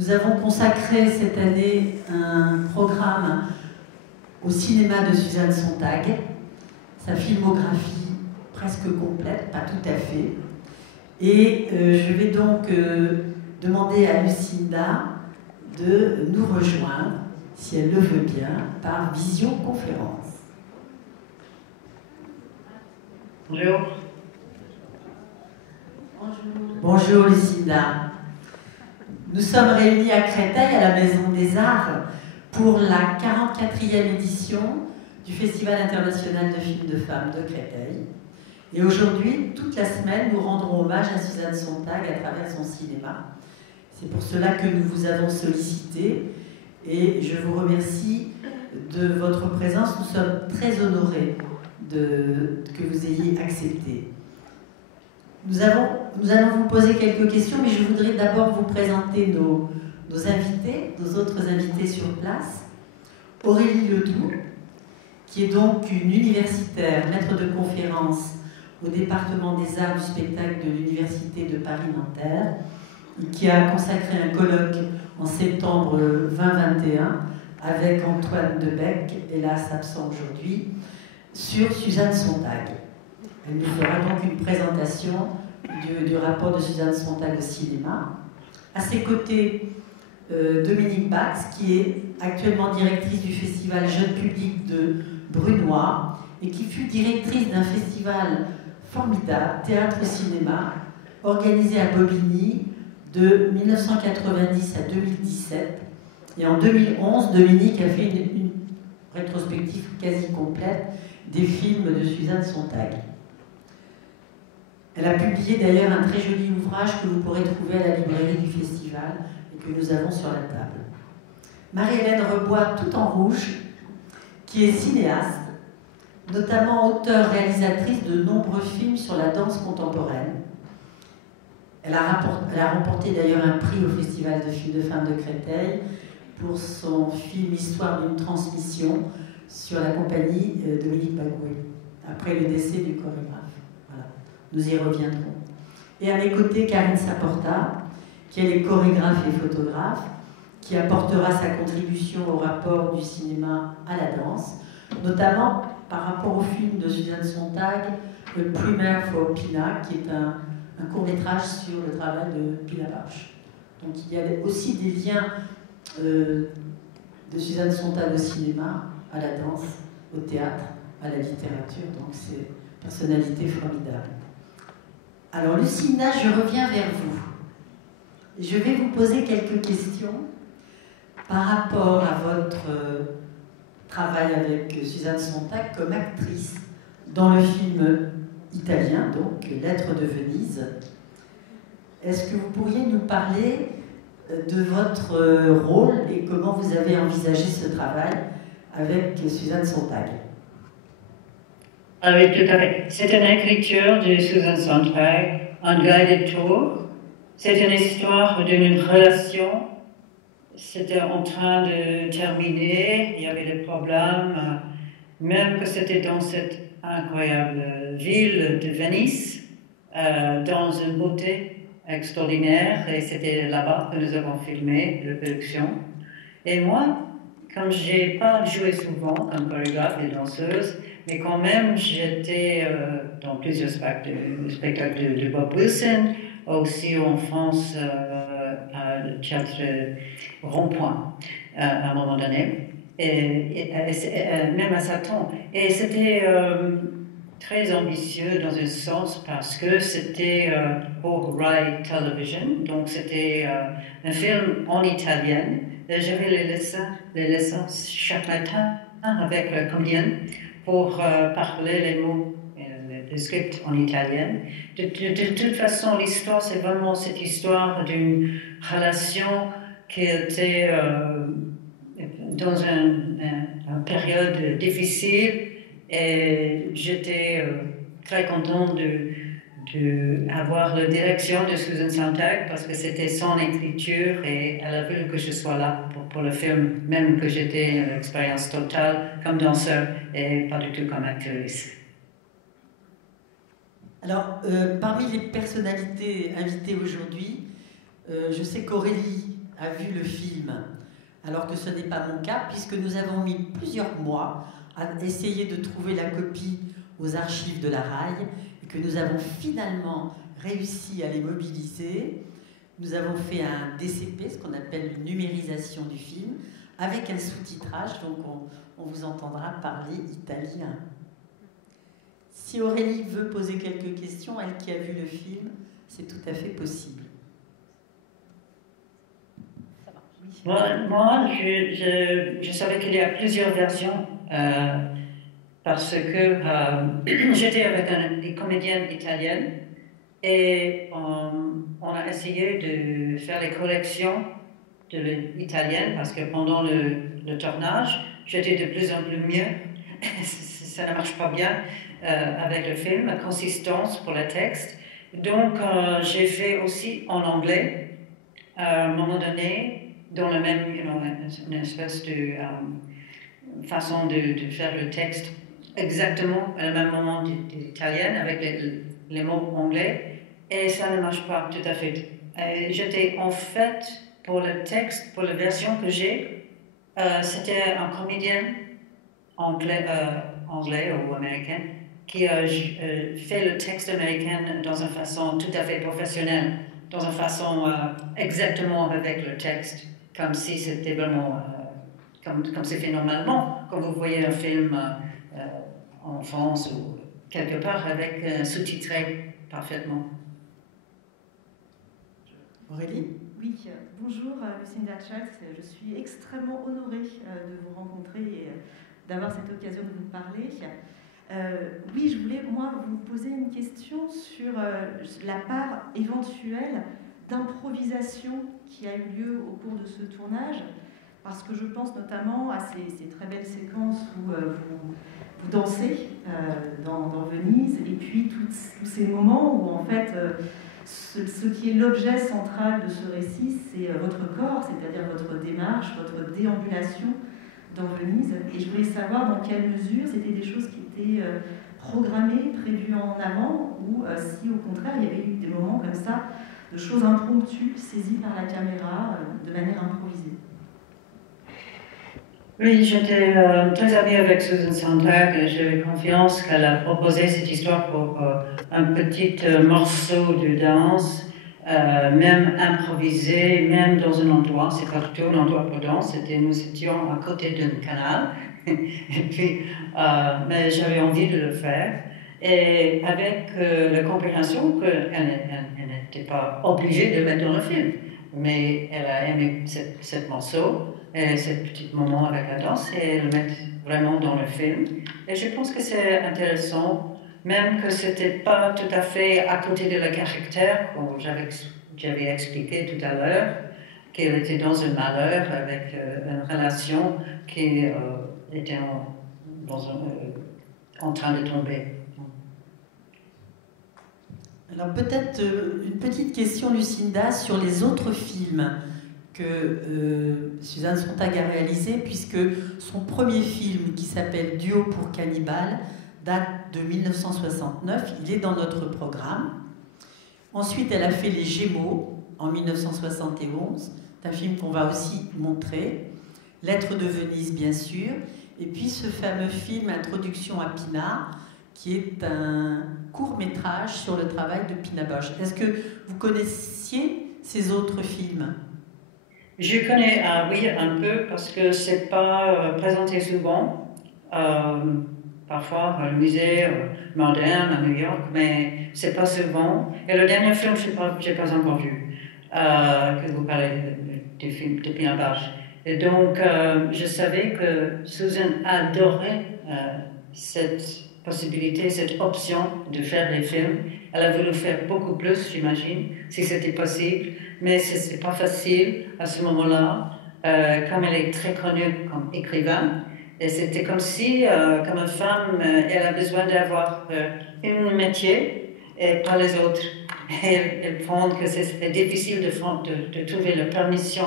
Nous avons consacré cette année un programme au cinéma de Suzanne Sontag, sa filmographie presque complète, pas tout à fait. Et je vais donc demander à Lucinda de nous rejoindre, si elle le veut bien, par visioconférence. Bonjour. Bonjour Lucinda. Nous sommes réunis à Créteil, à la Maison des Arts, pour la 44e édition du Festival international de films de femmes de Créteil. Et aujourd'hui, toute la semaine, nous rendrons hommage à Suzanne Sontag à travers son cinéma. C'est pour cela que nous vous avons sollicité et je vous remercie de votre présence. Nous sommes très honorés que vous ayez accepté. Nous allons vous poser quelques questions, mais je voudrais d'abord vous présenter nos invités, nos autres invités sur place. Aurélie Ledoux, qui est donc une universitaire, maître de conférence au département des arts du spectacle de l'Université de Paris-Nanterre, qui a consacré un colloque en septembre 2021 avec Antoine Debec, hélas absent aujourd'hui, sur Suzanne Sontag. Elle nous fera donc une présentation du rapport de Suzanne Sontag au cinéma. À ses côtés, Dominique Bax, qui est actuellement directrice du festival Jeune Public de Brunois et qui fut directrice d'un festival formidable, théâtre-cinéma, organisé à Bobigny de 1990 à 2017. Et en 2011, Dominique a fait une rétrospective quasi complète des films de Suzanne Sontag. Elle a publié d'ailleurs un très joli ouvrage que vous pourrez trouver à la librairie du festival et que nous avons sur la table. Marie-Hélène Rebois, tout en rouge, qui est cinéaste, notamment auteure-réalisatrice de nombreux films sur la danse contemporaine. Elle a remporté d'ailleurs un prix au Festival de films de femmes de Créteil pour son film Histoire d'une transmission sur la compagnie Dominique Bagoué, après le décès du chorégraphe. Voilà. Nous y reviendrons. Et à mes côtés, Karine Saporta, qui est chorégraphe et photographe, qui apportera sa contribution au rapport du cinéma à la danse, notamment par rapport au film de Suzanne Sontag, le Primer for Pina, qui est un court-métrage sur le travail de Pina Bausch. Donc il y a aussi des liens de Suzanne Sontag au cinéma, à la danse, au théâtre, à la littérature. Donc c'est une personnalité formidable. Alors Lucinda, je reviens vers vous. Je vais vous poser quelques questions par rapport à votre travail avec Suzanne Sontag comme actrice dans le film italien, donc Lettres de Venise. Est-ce que vous pourriez nous parler de votre rôle et comment vous avez envisagé ce travail avec Suzanne Sontag? Ah oui, tout à fait. C'est une écriture de Suzanne Sontag, un guided tour. C'est une histoire d'une relation. C'était en train de terminer, il y avait des problèmes, même que c'était dans cette incroyable ville de Venise, dans une beauté extraordinaire, et c'était là-bas que nous avons filmé la production. Et moi, comme je n'ai pas joué souvent comme chorégraphe et danseuse, mais quand même j'étais dans plusieurs spectacles de Bob Wilson, aussi en France à le théâtre Rond-Point à un moment donné, et même à Satan. Et c'était très ambitieux dans un sens parce que c'était pour Rai Television, donc c'était un film en italien. J'avais les leçons chaque matin avec la comédienne pour parler les mots, le script en italien. De toute façon, l'histoire, c'est vraiment cette histoire d'une relation qui était dans une période difficile, et j'étais très contente d'avoir la direction de Suzanne Sontag parce que c'était son écriture et elle a voulu que je sois là pour le film, même que j'étais une expérience totale comme danseur et pas du tout comme actrice. Alors, parmi les personnalités invitées aujourd'hui, je sais qu'Aurélie a vu le film, alors que ce n'est pas mon cas, puisque nous avons mis plusieurs mois à essayer de trouver la copie aux archives de la RAI, et que nous avons finalement réussi à les mobiliser. Nous avons fait un DCP, ce qu'on appelle une numérisation du film, avec un sous-titrage, donc on vous entendra parler italien. Si Aurélie veut poser quelques questions, elle qui a vu le film, c'est tout à fait possible. Moi, je savais qu'il y a plusieurs versions parce que j'étais avec une comédienne italienne et on a essayé de faire les corrections de l'italienne parce que pendant le tournage, j'étais de plus en plus mieux. Ça ne marche pas bien avec le film, la consistance pour le texte. Donc, j'ai fait aussi en anglais à un moment donné, dans le même, une espèce de façon de faire le texte exactement au même moment de l'italienne avec les mots anglais, et ça ne marche pas tout à fait. J'étais en fait, pour le texte, pour la version que j'ai, c'était un comédien anglais ou américain qui a fait le texte américain dans une façon tout à fait professionnelle, dans une façon exactement avec le texte, comme si c'était vraiment, comme c'est fait normalement, quand vous voyez un film en France ou quelque part avec sous-titré parfaitement. Aurélie ? Oui, bonjour Lucinda Childs, je suis extrêmement honorée de vous rencontrer et d'avoir cette occasion de vous parler. Oui, je voulais, moi, vous poser une question sur la part éventuelle d'improvisation qui a eu lieu au cours de ce tournage, parce que je pense notamment à ces très belles séquences où vous dansez dans Venise, et puis tous ces moments où, en fait, ce qui est l'objet central de ce récit, c'est votre corps, c'est-à-dire votre démarche, votre déambulation dans Venise. Et je voulais savoir dans quelle mesure c'était des choses qui étaient programmées, prévues en avant, ou si au contraire il y avait eu des moments comme ça, de choses impromptues, saisies par la caméra, de manière improvisée. Oui, j'étais très amie avec Susan Sontag et j'avais confiance qu'elle a proposé cette histoire pour un petit morceau de danse, même improvisé, même dans un endroit, c'est pas du tout un endroit pour danse, nous étions à côté d'un canal, et puis, mais j'avais envie de le faire, et avec la compréhension qu'elle n'était pas obligée de le mettre dans le film, mais elle a aimé ce morceau, et ce petit moment avec la danse, et le mettre vraiment dans le film. Et je pense que c'est intéressant, même que c'était pas tout à fait à côté de le caractère, comme j'avais expliqué tout à l'heure, qu'elle était dans un malheur avec une relation qui était en train de tomber. Alors peut-être une petite question, Lucinda, sur les autres films que Susan Sontag a réalisé, puisque son premier film, qui s'appelle Duo pour Cannibal, date de 1969, il est dans notre programme. Ensuite, elle a fait Les Gémeaux en 1971, c'est un film qu'on va aussi montrer. Lettres de Venise, bien sûr, et puis ce fameux film Introduction à Pina, qui est un court-métrage sur le travail de Pina Bausch. Est-ce que vous connaissiez ces autres films ? Je connais, oui, un peu, parce que c'est pas présenté souvent. Parfois, au musée moderne à New York, mais c'est pas souvent. Et le dernier film, je n'ai pas encore vu, que vous parlez du film de Pina Bausch. Et donc, je savais que Susan adorait cette possibilité, cette option de faire des films. Elle a voulu faire beaucoup plus, j'imagine, si c'était possible, mais ce n'est pas facile à ce moment-là, comme elle est très connue comme écrivain. Et c'était comme si, comme une femme, elle a besoin d'avoir un métier et pas les autres. Et elle pense que c'est difficile de trouver la permission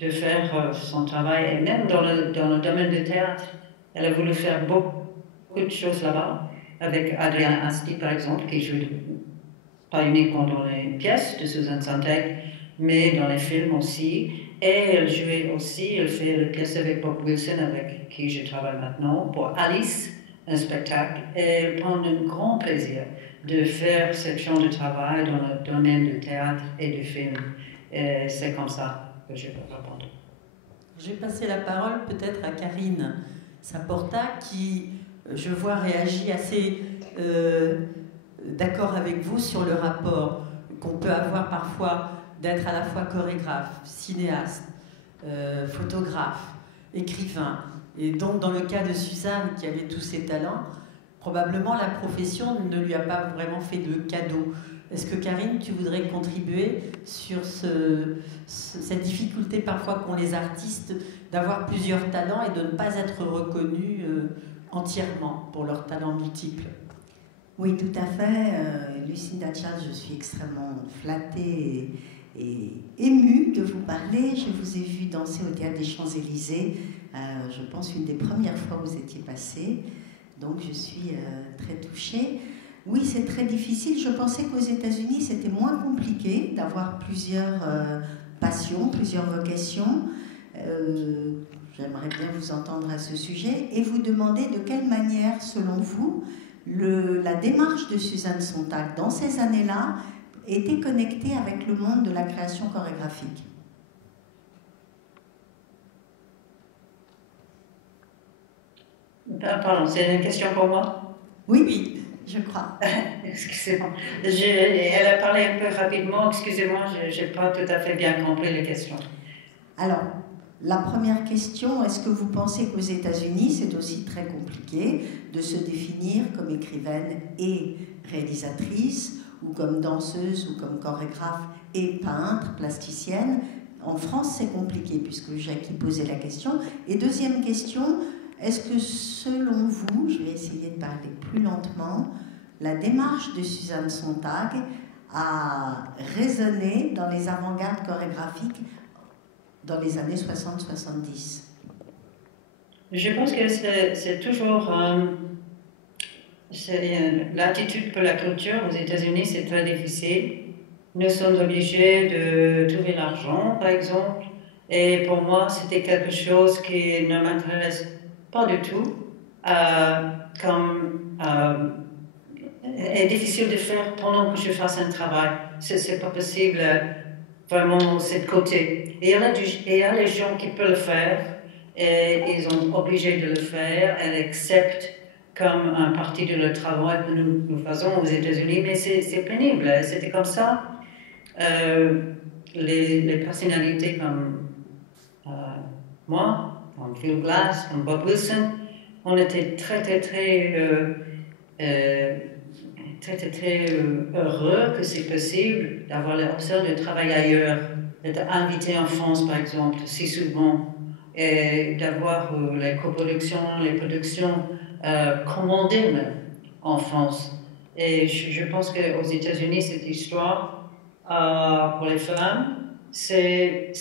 de faire son travail. Et même dans le domaine du théâtre, elle a voulu faire beaucoup de choses là-bas, avec Adriana Asti, par exemple, qui joue pas uniquement dans les pièces de Susan Sontag, mais dans les films aussi. Et elle jouait aussi, elle fait la pièce avec Bob Wilson, avec qui je travaille maintenant, pour Alice, un spectacle. Et elle prend un grand plaisir de faire ce genre de travail dans le domaine du théâtre et du film. Et c'est comme ça que je peux répondre. Je vais passer la parole peut-être à Karine Saporta, qui, je vois, réagit assez d'accord avec vous sur le rapport qu'on peut avoir parfois d'être à la fois chorégraphe, cinéaste, photographe, écrivain. Et donc, dans le cas de Suzanne, qui avait tous ces talents, probablement la profession ne lui a pas vraiment fait de cadeau. Est-ce que Karine, tu voudrais contribuer sur cette difficulté parfois qu'ont les artistes d'avoir plusieurs talents et de ne pas être reconnus entièrement pour leurs talents multiples? Oui, tout à fait. Lucinda Childs, je suis extrêmement flattée et émue de vous parler. Je vous ai vu danser au Théâtre des Champs-Élysées. Je pense une des premières fois où vous étiez passée. Donc je suis très touchée. Oui, c'est très difficile. Je pensais qu'aux États-Unis, c'était moins compliqué d'avoir plusieurs passions, plusieurs vocations. J'aimerais bien vous entendre à ce sujet et vous demander de quelle manière, selon vous, la démarche de Suzanne Sontag dans ces années-là était connectée avec le monde de la création chorégraphique. Pardon, c'est une question pour moi? Oui, oui, je crois. Excusez-moi. Elle a parlé un peu rapidement, excusez-moi, je n'ai pas tout à fait bien compris les questions. Alors, la première question, est-ce que vous pensez qu'aux États-Unis, c'est aussi très compliqué de se définir comme écrivaine et réalisatrice, ou comme danseuse, ou comme chorégraphe et peintre, plasticienne? En France, c'est compliqué, puisque Jackie posait la question. Et deuxième question, est-ce que selon vous, je vais essayer de parler plus lentement, la démarche de Suzanne Sontag a résonné dans les avant-gardes chorégraphiques dans les années 60-70? Je pense que c'est toujours l'attitude pour la culture aux États-Unis, c'est très difficile. Nous sommes obligés de trouver l'argent, par exemple. Et pour moi, c'était quelque chose qui ne m'intéresse pas du tout. Est difficile de faire pendant que je fasse un travail. C'est pas possible. Vraiment, c'est de côté. Et il y a les gens qui peuvent le faire, et ils sont obligés de le faire, elles acceptent comme un partie de leur travail que nous faisons aux États-Unis, mais c'est pénible, c'était comme ça. Les personnalités comme moi, comme Phil Glass, comme Bob Wilson, on était très heureux que c'est possible d'avoir l'option de travailler ailleurs, d'être invité en France par exemple, si souvent, et d'avoir les coproductions, les productions commandées même en France. Et je pense qu'aux États-Unis, cette histoire pour les femmes, c'est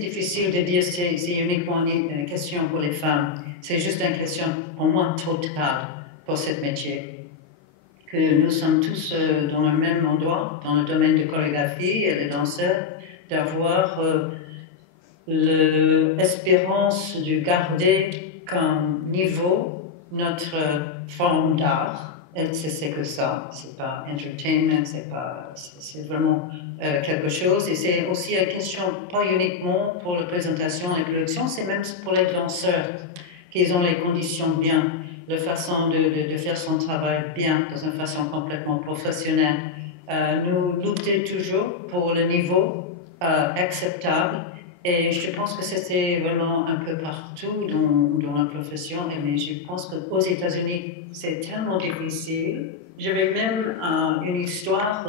difficile de dire c'est uniquement une question pour les femmes. C'est juste une question au moins totale pour ce métier. Que nous sommes tous dans le même endroit, dans le domaine de chorégraphie et les danseurs, d'avoir l'espérance de garder comme niveau notre forme d'art. Et c'est que ça, c'est pas entertainment, c'est vraiment quelque chose. Et c'est aussi une question, pas uniquement pour la présentation et la production, c'est même pour les danseurs, qu'ils ont les conditions bien, la façon de faire son travail bien, dans une façon complètement professionnelle. Nous luttons toujours pour le niveau acceptable. Et je pense que c'était vraiment un peu partout dans la profession, mais je pense qu'aux États-Unis, c'est tellement difficile. J'avais même une histoire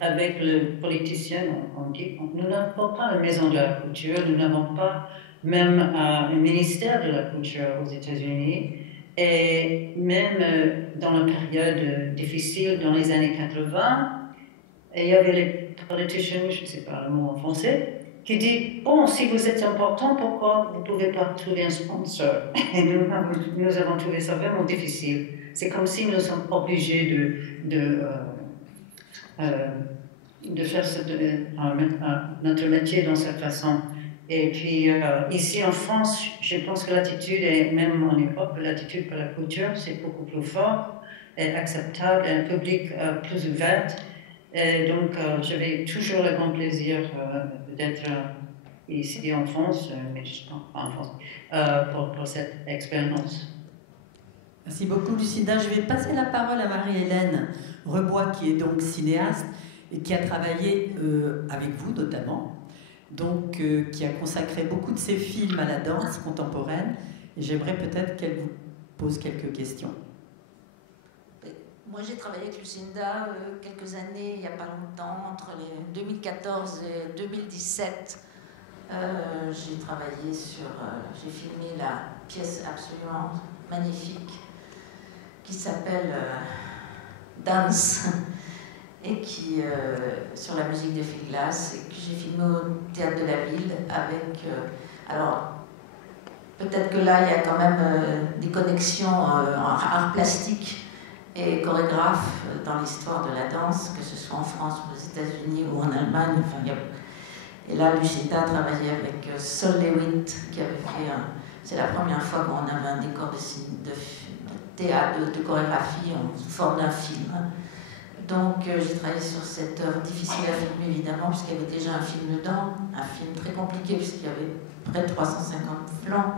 avec le politicien. On dit nous n'avons pas une maison de la culture, nous n'avons pas même un ministère de la culture aux États-Unis. Et même dans la période difficile, dans les années 80, il y avait les politiciens, je ne sais pas le mot en français, qui dit bon, si vous êtes important, pourquoi vous ne pouvez pas trouver un sponsor? Et nous avons trouvé ça vraiment difficile. C'est comme si nous sommes obligés de faire notre métier dans cette façon. Et puis ici en France, je pense que l'attitude, et même en Europe, l'attitude pour la culture, c'est beaucoup plus fort et acceptable, et un public plus ouvert. Et donc j'avais toujours le grand plaisir d'être ici en France, mais pas en France, pour cette expérience. Merci beaucoup, Lucinda. Je vais passer la parole à Marie-Hélène Rebois, qui est donc cinéaste et qui a travaillé avec vous notamment, donc qui a consacré beaucoup de ses films à la danse contemporaine. Et j'aimerais peut-être qu'elle vous pose quelques questions. Moi, j'ai travaillé avec Lucinda quelques années, il n'y a pas longtemps, entre les 2014 et 2017. J'ai travaillé sur... j'ai filmé la pièce absolument magnifique qui s'appelle Dance, et qui, sur la musique de Phil Glass, et que j'ai filmé au Théâtre de la Ville avec... alors, peut-être que là, il y a quand même des connexions en art plastique et chorégraphe dans l'histoire de la danse, que ce soit en France ou aux États-Unis ou en Allemagne. Enfin, et là, Lucinda a travaillé avec Sol Lewitt, qui avait fait... c'est la première fois qu'on avait un décor de théâtre, de chorégraphie en forme d'un film. Donc, j'ai travaillé sur cette œuvre difficile à filmer, évidemment, puisqu'il y avait déjà un film dedans, un film très compliqué, puisqu'il y avait près de 350 plans.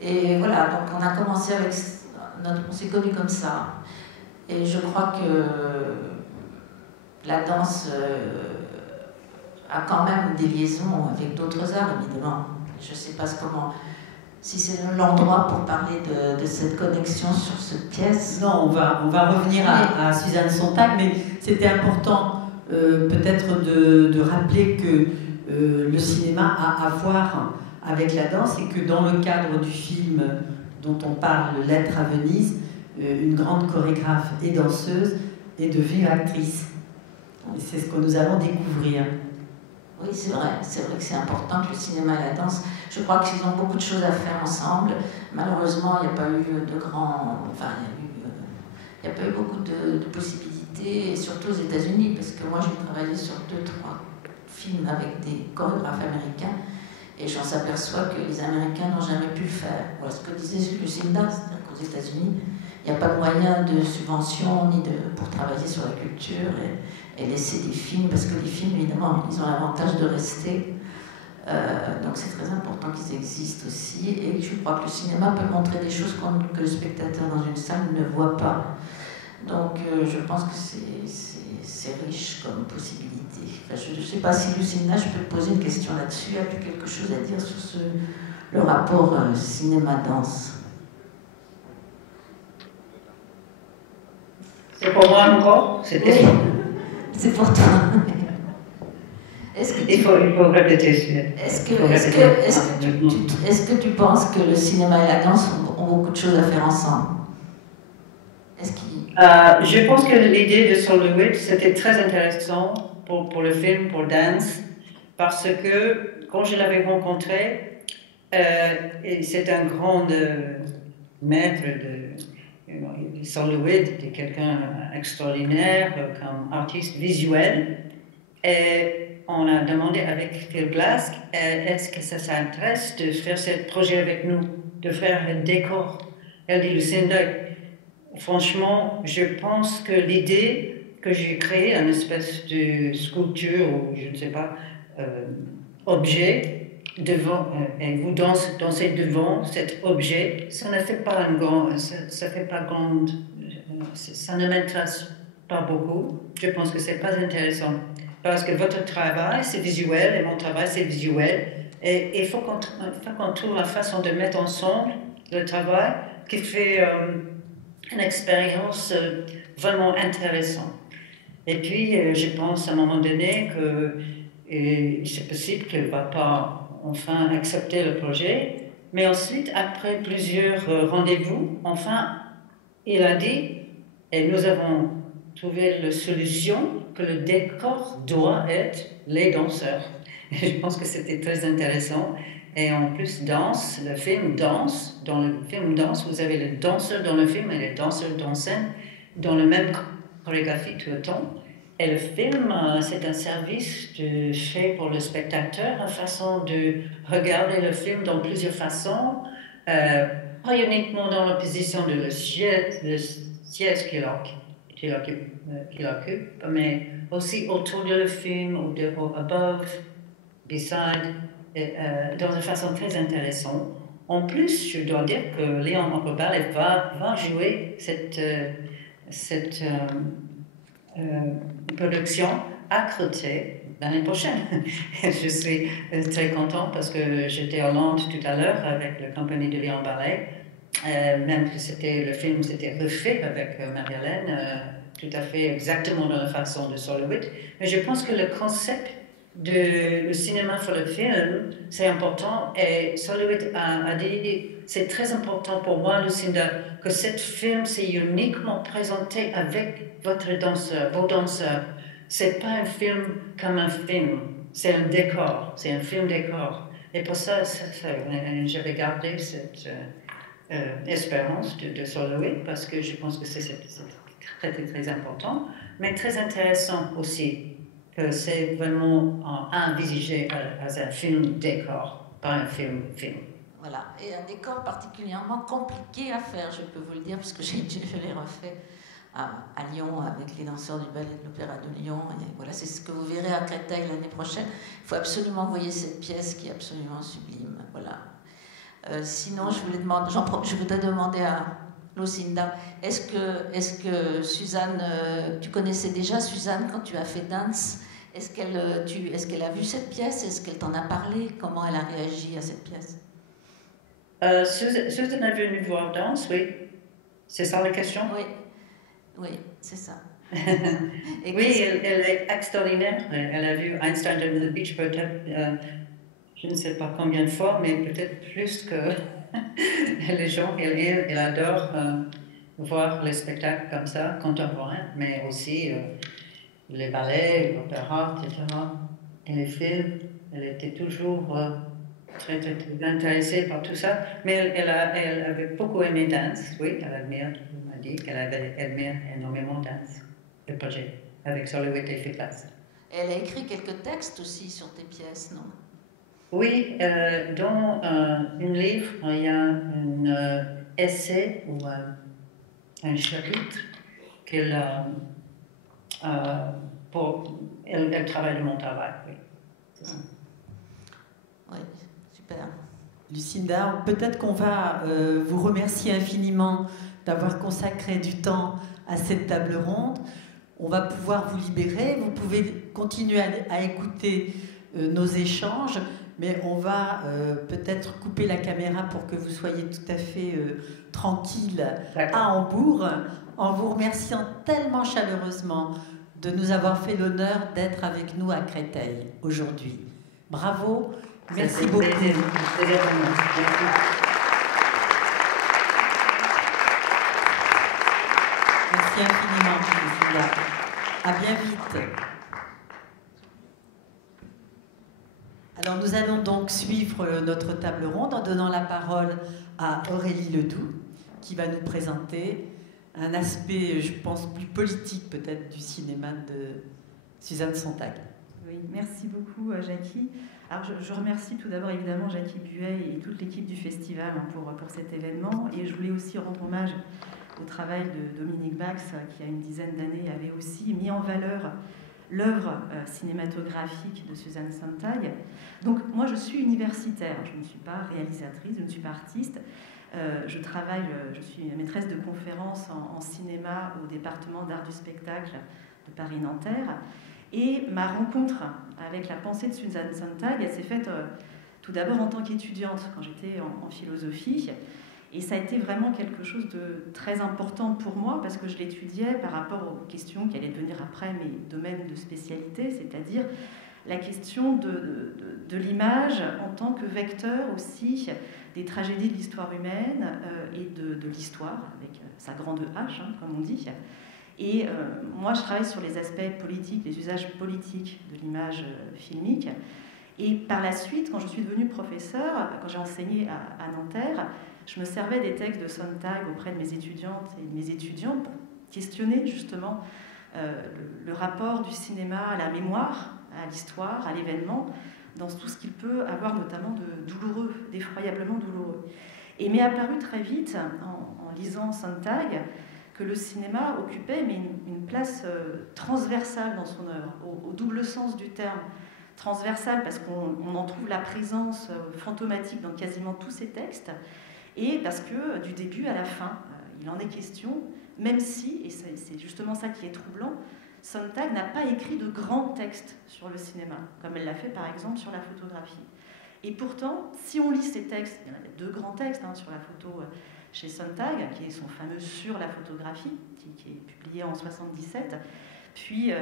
Et voilà, donc on a commencé avec... on s'est connus comme ça. Et je crois que la danse a quand même des liaisons avec d'autres arts, évidemment. Je ne sais pas si c'est l'endroit pour parler de cette connexion sur cette pièce. Non, on va revenir à Suzanne Sontag, mais c'était important peut-être de rappeler que le cinéma a à voir avec la danse et que dans le cadre du film dont on parle, Lettre à Venise, une grande chorégraphe et danseuse est devenue actrice. Et c'est ce que nous allons découvrir. Oui, c'est vrai que c'est important que le cinéma et la danse, je crois qu'ils ont beaucoup de choses à faire ensemble. Malheureusement, il n'y a pas eu de grands... Enfin, il n'y a pas eu beaucoup de possibilités, et surtout aux États-Unis, parce que moi, j'ai travaillé sur 2-3 films avec des chorégraphes américains, et j'en s'aperçois que les Américains n'ont jamais pu le faire. Voilà ce que disait Lucinda, c'est-à-dire qu'aux États-Unis, il n'y a pas de moyen de subvention ni pour travailler sur la culture et laisser des films, parce que les films, évidemment, ils ont l'avantage de rester. Donc c'est très important qu'ils existent aussi. Et je crois que le cinéma peut montrer des choses que le spectateur dans une salle ne voit pas. Donc je pense que c'est riche comme possibilité. Enfin, je ne sais pas si Lucinda, je peux te poser une question là-dessus. As-tu quelque chose à dire sur le rapport cinéma-danse? C'est pour moi encore? C'est pour toi. Il faut répéter. Est-ce que tu penses que le cinéma et la danse ont beaucoup de choses à faire ensemble? Je pense que l'idée de Sol Lewitt, c'était très intéressant pour le film, pour Dance, parce que quand je l'avais rencontré, c'est un grand maître de Sol Lewitt, était quelqu'un extraordinaire comme artiste visuel. Et on a demandé avec Phil Glass, est-ce que ça s'intéresse de faire ce projet avec nous, de faire un décor? Elle dit, Lucinda, franchement, je pense que l'idée que j'ai créée, une espèce de sculpture ou je ne sais pas, objet, devant, et vous dansez devant cet objet, ça ne fait pas ça ne m'intéresse pas beaucoup. Je pense que c'est pas intéressant parce que votre travail c'est visuel et mon travail c'est visuel et il faut qu'on trouve la façon de mettre ensemble le travail qui fait une expérience vraiment intéressante. Et puis je pense à un moment donné que c'est possible qu'elle ne va pas enfin accepter le projet, mais ensuite, après plusieurs rendez-vous, enfin, il a dit, et nous avons trouvé la solution, que le décor doit être les danseurs. Et je pense que c'était très intéressant. Et en plus, danse, le film danse, dans le film danse, vous avez les danseurs dans le film et les danseurs dans scène, dans la même chorégraphie tout le temps. Et le film, c'est un service fait pour le spectateur, une façon de regarder le film dans plusieurs façons, pas uniquement dans la position de le siège qu'il occupe, mais aussi autour de le film, ou above, beside, dans une façon très intéressante. En plus, je dois dire que Léon Mokobal va jouer cette production à Créteil l'année prochaine. Je suis très contente parce que j'étais à Londres tout à l'heure avec la compagnie de Léon Ballet, même que le film s'était refait avec Marie-Hélène, tout à fait exactement dans la façon de Solowit. Mais je pense que le concept le cinéma pour le film, c'est important, et Solowit a dit, c'est très important pour moi, Lucinda, que ce film, c'est uniquement présenté avec vos danseurs. C'est pas un film comme un film, c'est un décor, c'est un film décor. Et pour ça, j'avais gardé cette espérance de Solowit, parce que je pense que c'est très, très, très important, mais très intéressant aussi. Que c'est vraiment envisagé as un film décor, pas un film. Voilà, et un décor particulièrement compliqué à faire, je peux vous le dire, parce que je l'ai refait à Lyon avec les danseurs du ballet de l'Opéra de Lyon. Et voilà, c'est ce que vous verrez à Créteil l'année prochaine. Il faut absolument envoyer cette pièce qui est absolument sublime. Voilà. Sinon, je voudrais demander à Lucinda, est-ce que Suzanne, tu connaissais déjà Suzanne quand tu as fait Dance? Est-ce qu'elle a vu cette pièce? Est-ce qu'elle t'en a parlé? Comment elle a réagi à cette pièce? Suzanne est venue voir Danse, oui. C'est ça la question? Oui, c'est ça. Oui, elle est extraordinaire. Elle a vu Einstein on the Beach, peut-être, je ne sais pas combien de fois, mais peut-être plus que les gens. Elle adore voir les spectacles comme ça, contemporains, mais aussi les ballets, l'opéra, etc. Et les films. Elle était toujours très, très, très intéressée par tout ça. Mais elle avait beaucoup aimé Dance, oui, elle m'a dit qu'elle avait aimé énormément Dance, le projet, avec Solowit et Ficlas. Elle a écrit quelques textes aussi sur tes pièces, non? Oui, dans un livre, il y a un essai ou un chapitre qu'elle elle travaille de mon travail, oui. C'est ça. Oui, super. Lucinda, peut-être qu'on va vous remercier infiniment d'avoir consacré du temps à cette table ronde. On va pouvoir vous libérer. Vous pouvez continuer à écouter nos échanges, mais on va peut-être couper la caméra pour que vous soyez tout à fait tranquille à Hambourg, en vous remerciant tellement chaleureusement de nous avoir fait l'honneur d'être avec nous à Créteil aujourd'hui. Bravo, merci beaucoup. Merci infiniment, Lucinda. À bien vite. Alors nous allons donc suivre notre table ronde en donnant la parole à Aurélie Ledoux, qui va nous présenter un aspect, je pense, plus politique peut-être du cinéma de Suzanne Sontag. Oui, merci beaucoup Jackie. Alors je remercie tout d'abord évidemment Jackie Buet et toute l'équipe du festival pour cet événement, et je voulais aussi rendre hommage au travail de Dominique Bax, qui a une dizaine d'années avait aussi mis en valeur l'œuvre cinématographique de Suzanne Sontag. Donc moi je suis universitaire, je ne suis pas réalisatrice, je ne suis pas artiste. Je suis maîtresse de conférences en cinéma au département d'art du spectacle de Paris-Nanterre. Et ma rencontre avec la pensée de Suzanne Sontag, elle s'est faite tout d'abord en tant qu'étudiante, quand j'étais en philosophie. Et ça a été vraiment quelque chose de très important pour moi, parce que je l'étudiais par rapport aux questions qui allaient devenir après mes domaines de spécialité, c'est-à-dire la question de l'image en tant que vecteur aussi des tragédies de l'histoire humaine et de l'histoire, avec sa grande H, comme on dit. Et moi, je travaille sur les aspects politiques, les usages politiques de l'image filmique. Et par la suite, quand je suis devenue professeure, quand j'ai enseigné à Nanterre, je me servais des textes de Sontag auprès de mes étudiantes et de mes étudiants pour questionner justement le rapport du cinéma à la mémoire, à l'histoire, à l'événement, dans tout ce qu'il peut avoir notamment de douloureux, d'effroyablement douloureux. Et m'est apparu très vite, en lisant Sontag, que le cinéma occupait une place transversale dans son œuvre, au double sens du terme. Transversale parce qu'on en trouve la présence fantomatique dans quasiment tous ses textes, et parce que du début à la fin, il en est question, même si, et c'est justement ça qui est troublant, Sontag n'a pas écrit de grands textes sur le cinéma, comme elle l'a fait par exemple sur la photographie. Et pourtant, si on lit ces textes, il y en a 2 grands textes sur la photo chez Sontag, qui est son fameux Sur la photographie, qui est publié en 1977, puis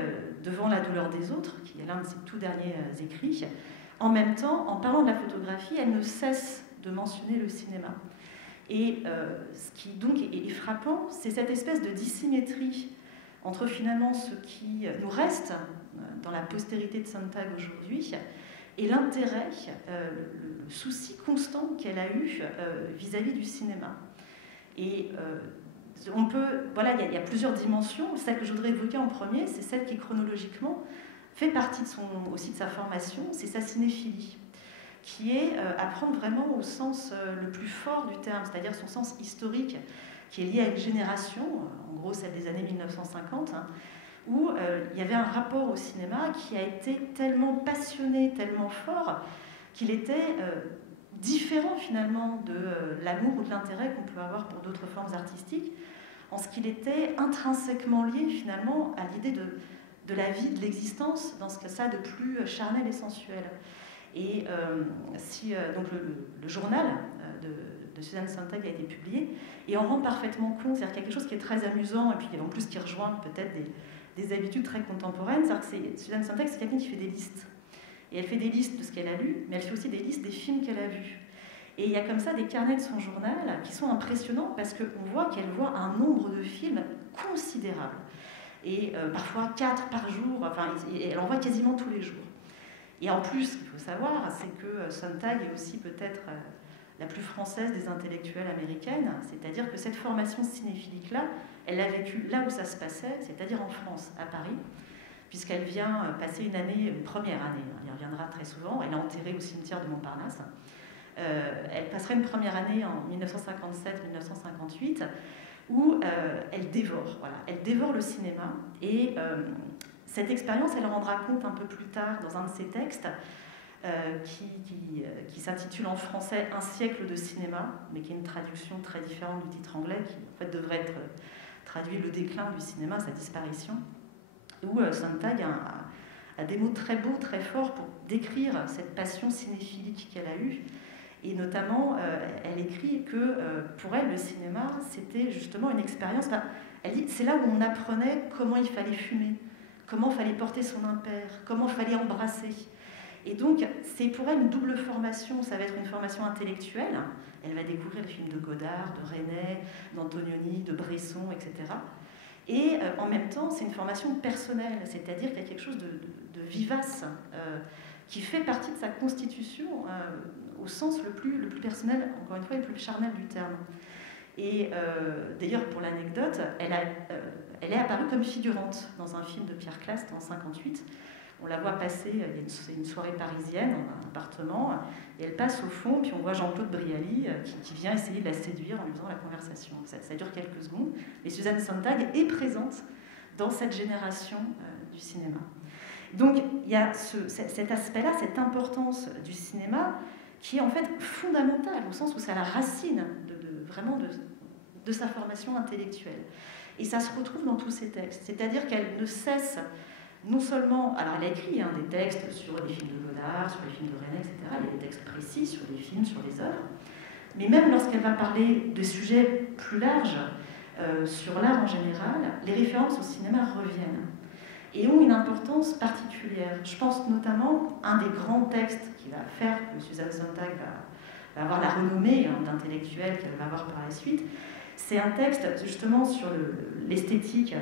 Devant la douleur des autres, qui est l'un de ses tout derniers écrits. En même temps, en parlant de la photographie, elle ne cesse de mentionner le cinéma. Et ce qui donc est frappant, c'est cette espèce de dissymétrie entre finalement ce qui nous reste dans la postérité de Sontag aujourd'hui et l'intérêt, le souci constant qu'elle a eu vis-à-vis du cinéma. Et on peut, voilà, il y a plusieurs dimensions. Celle que je voudrais évoquer en premier, c'est celle qui chronologiquement fait partie aussi de sa formation, c'est sa cinéphilie, qui est à prendre vraiment au sens le plus fort du terme, c'est-à-dire son sens historique, qui est lié à une génération, en gros celle des années 1950, où il y avait un rapport au cinéma qui a été tellement passionné, tellement fort, qu'il était différent finalement de l'amour ou de l'intérêt qu'on peut avoir pour d'autres formes artistiques, en ce qu'il était intrinsèquement lié finalement à l'idée de la vie, de l'existence, dans ce que ça a de plus charnel et sensuel. Et donc le journal de Suzanne Sontag a été publié, et on rend parfaitement compte, c'est-à-dire quelque chose qui est très amusant, et puis en plus qui rejoint peut-être des habitudes très contemporaines, c'est-à-dire que Suzanne Sontag, c'est quelqu'un qui fait des listes. Et elle fait des listes de ce qu'elle a lu, mais elle fait aussi des listes des films qu'elle a vus. Et il y a comme ça des carnets de son journal qui sont impressionnants parce qu'on voit qu'elle voit un nombre de films considérable. Et parfois 4 par jour, enfin, et elle en voit quasiment tous les jours. Et en plus, ce qu'il faut savoir, c'est que Sontag est aussi peut-être la plus française des intellectuelles américaines, c'est-à-dire que cette formation cinéphilique-là, elle l'a vécue là où ça se passait, c'est-à-dire en France, à Paris, puisqu'elle vient passer une première année, elle y reviendra très souvent, elle est enterrée au cimetière de Montparnasse. Elle passera une première année en 1957-1958 où elle dévore le cinéma, et cette expérience, elle rendra compte un peu plus tard dans un de ses textes qui s'intitule en français « Un siècle de cinéma », mais qui est une traduction très différente du titre anglais, qui en fait devrait être traduit « Le déclin du cinéma, sa disparition », où Sontag a des mots très beaux, très forts pour décrire cette passion cinéphilique qu'elle a eue. Et notamment, elle écrit que pour elle, le cinéma, c'était justement une expérience. Elle dit, c'est là où on apprenait comment il fallait fumer, comment il fallait porter son impair, comment il fallait embrasser. Et donc, c'est pour elle une double formation. Ça va être une formation intellectuelle. Elle va découvrir les films de Godard, de Resnais, d'Antonioni, de Bresson, etc. Et en même temps, c'est une formation personnelle, c'est-à-dire qu'il y a quelque chose de vivace qui fait partie de sa constitution au sens le plus personnel, encore une fois, le plus charnel du terme. Et d'ailleurs, pour l'anecdote, elle est apparue comme figurante dans un film de Pierre Clast en 1958. On la voit passer, il y a une soirée parisienne, dans un appartement, et elle passe au fond, puis on voit Jean-Claude Brialy qui vient essayer de la séduire en lui faisant la conversation. Ça dure quelques secondes, mais Suzanne Sontag est présente dans cette génération du cinéma. Donc il y a cet aspect-là, cette importance du cinéma, qui est en fait fondamentale, au sens où c'est à la racine vraiment de sa formation intellectuelle. Et ça se retrouve dans tous ses textes, c'est-à-dire qu'elle ne cesse non seulement, alors elle a écrit des textes sur les films de Godard, sur les films de Resnais, etc., il y a des textes précis sur les films, sur les œuvres, mais même lorsqu'elle va parler de sujets plus larges, sur l'art en général, les références au cinéma reviennent et ont une importance particulière. Je pense notamment à un des grands textes qui va faire que Suzanne Sontag va avoir la renommée d'intellectuelle qu'elle va avoir par la suite. C'est un texte justement sur l'esthétique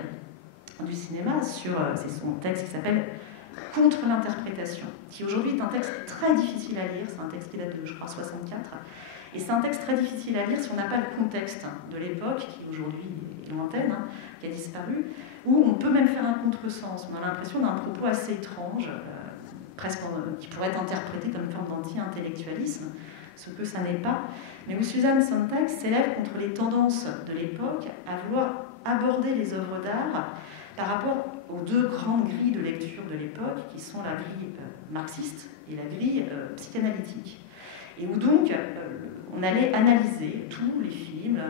du cinéma, c'est son texte qui s'appelle « Contre l'interprétation », qui aujourd'hui est un texte très difficile à lire, c'est un texte qui date de, je crois, 64, Et c'est un texte très difficile à lire si on n'a pas le contexte de l'époque, qui aujourd'hui est lointaine, qui a disparu, où on peut même faire un contresens. On a l'impression d'un propos assez étrange, qui pourrait être interprété comme une forme d'anti-intellectualisme, ce que ça n'est pas. Mais où Susan Sontag s'élève contre les tendances de l'époque à vouloir aborder les œuvres d'art par rapport aux deux grandes grilles de lecture de l'époque, qui sont la grille marxiste et la grille psychanalytique. Et où donc on allait analyser tous les films,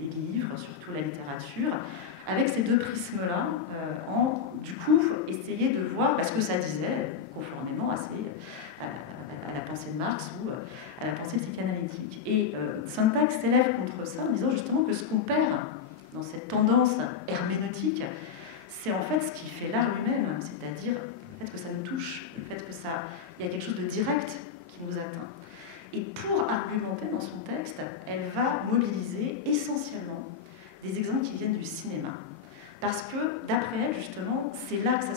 les livres, surtout la littérature, avec ces deux prismes-là, du coup, essayer de voir ce que ça disait, conformément à la pensée de Marx ou à la pensée psychanalytique. Et Sontag s'élève contre ça en disant justement que ce qu'on perd dans cette tendance herméneutique, c'est en fait ce qui fait l'art lui-même, c'est-à-dire le fait que ça nous touche, le fait qu'il y a quelque chose de direct qui nous atteint. Et pour argumenter dans son texte, elle va mobiliser essentiellement des exemples qui viennent du cinéma. Parce que, d'après elle, justement, c'est là que ça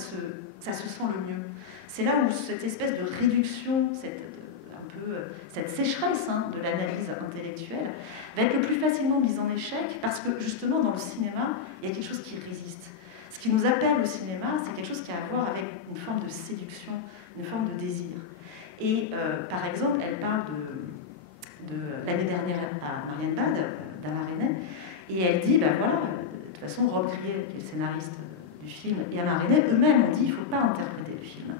se sent le mieux. C'est là où cette espèce de réduction, cette sécheresse de l'analyse intellectuelle, va être le plus facilement mise en échec, parce que, justement, dans le cinéma, il y a quelque chose qui résiste. Ce qui nous appelle au cinéma, c'est quelque chose qui a à voir avec une forme de séduction, une forme de désir. Et par exemple, elle parle de l'année dernière à Marienbad, d'Anna René, et elle dit, de toute façon, Rob Grier, qui est le scénariste du film, et Anna René, eux-mêmes ont dit, il ne faut pas interpréter le film.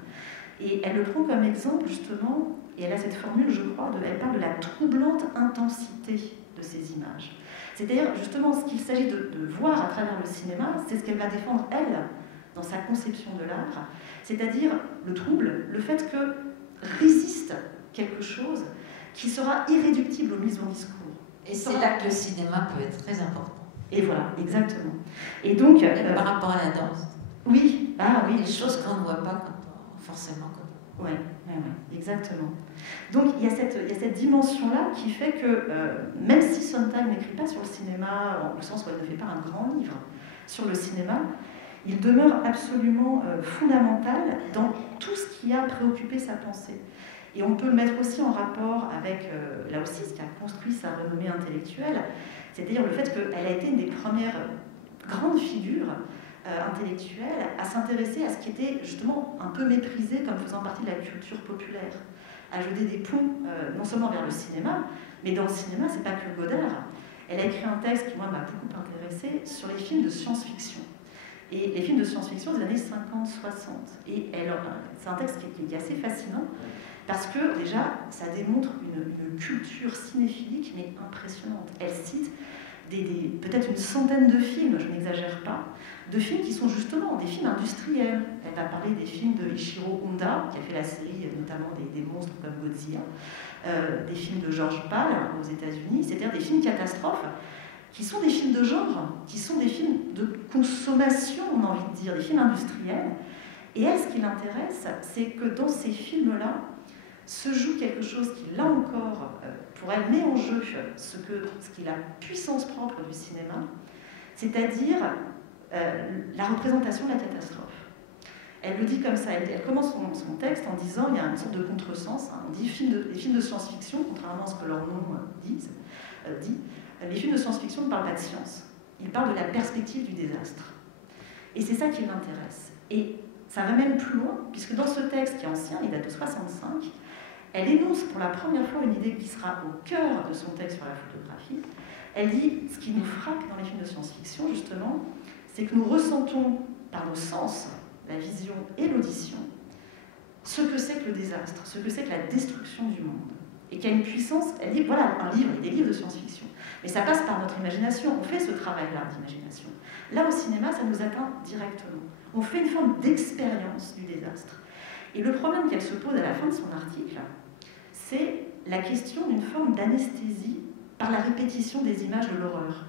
Et elle le prend comme exemple, justement, et elle a cette formule, je crois, elle parle de la troublante intensité de ces images. C'est-à-dire, justement, ce qu'il s'agit de voir à travers le cinéma, c'est ce qu'elle va défendre, elle, dans sa conception de l'art, c'est-à-dire le trouble, le fait que résiste quelque chose qui sera irréductible aux mises en discours. Et c'est là que le cinéma peut être très important. Et voilà, exactement. Et donc... par rapport à la danse. Oui, oui. Des choses qu'on ne voit pas forcément. Oui, exactement. Donc il y a cette dimension-là qui fait que, même si Sontag n'écrit pas sur le cinéma, en le sens où elle ne fait pas un grand livre sur le cinéma, il demeure absolument fondamental dans tout ce qui a préoccupé sa pensée. Et on peut le mettre aussi en rapport avec, là aussi, ce qui a construit sa renommée intellectuelle, c'est-à-dire le fait qu'elle a été une des premières grandes figures intellectuelles à s'intéresser à ce qui était justement un peu méprisé comme faisant partie de la culture populaire, à jeter des ponts non seulement vers le cinéma, mais dans le cinéma, c'est pas que Godard. Elle a écrit un texte qui, moi, m'a beaucoup intéressée sur les films de science-fiction. Et les films de science-fiction des années 50-60. Et c'est un texte qui est assez fascinant, parce que déjà, ça démontre une culture cinéphilique, mais impressionnante. Elle cite peut-être une centaine de films, je n'exagère pas, de films qui sont justement des films industriels. Elle va parler des films de Ishiro Honda, qui a fait la série notamment des monstres comme Godzilla, des films de George Pal aux États-Unis, c'est-à-dire des films catastrophes, qui sont des films de genre, qui sont des films de consommation, on a envie de dire, des films industriels. Et elle, ce qui l'intéresse, c'est que dans ces films-là, se joue quelque chose qui, là encore, pour elle, met en jeu ce qui est la puissance propre du cinéma, c'est-à-dire la représentation de la catastrophe. Elle le dit comme ça, elle commence son texte en disant, il y a une sorte de contresens, on dit les films de science-fiction, contrairement à ce que leur nom dit, les films de science-fiction ne parlent pas de science, ils parlent de la perspective du désastre. Et c'est ça qui l'intéresse. Et ça va même plus loin, puisque dans ce texte qui est ancien, il date de 65, elle énonce pour la première fois une idée qui sera au cœur de son texte sur la photographie. Elle dit, ce qui nous frappe dans les films de science-fiction, justement, c'est que nous ressentons par nos sens, la vision et l'audition, ce que c'est que le désastre, ce que c'est que la destruction du monde. Et qu'il y a une puissance, elle dit, voilà, un livre, il y a des livres de science-fiction. Mais ça passe par notre imagination, on fait ce travail-là d'imagination. Là, au cinéma, ça nous atteint directement. On fait une forme d'expérience du désastre. Et le problème qu'elle se pose à la fin de son article, c'est la question d'une forme d'anesthésie par la répétition des images de l'horreur.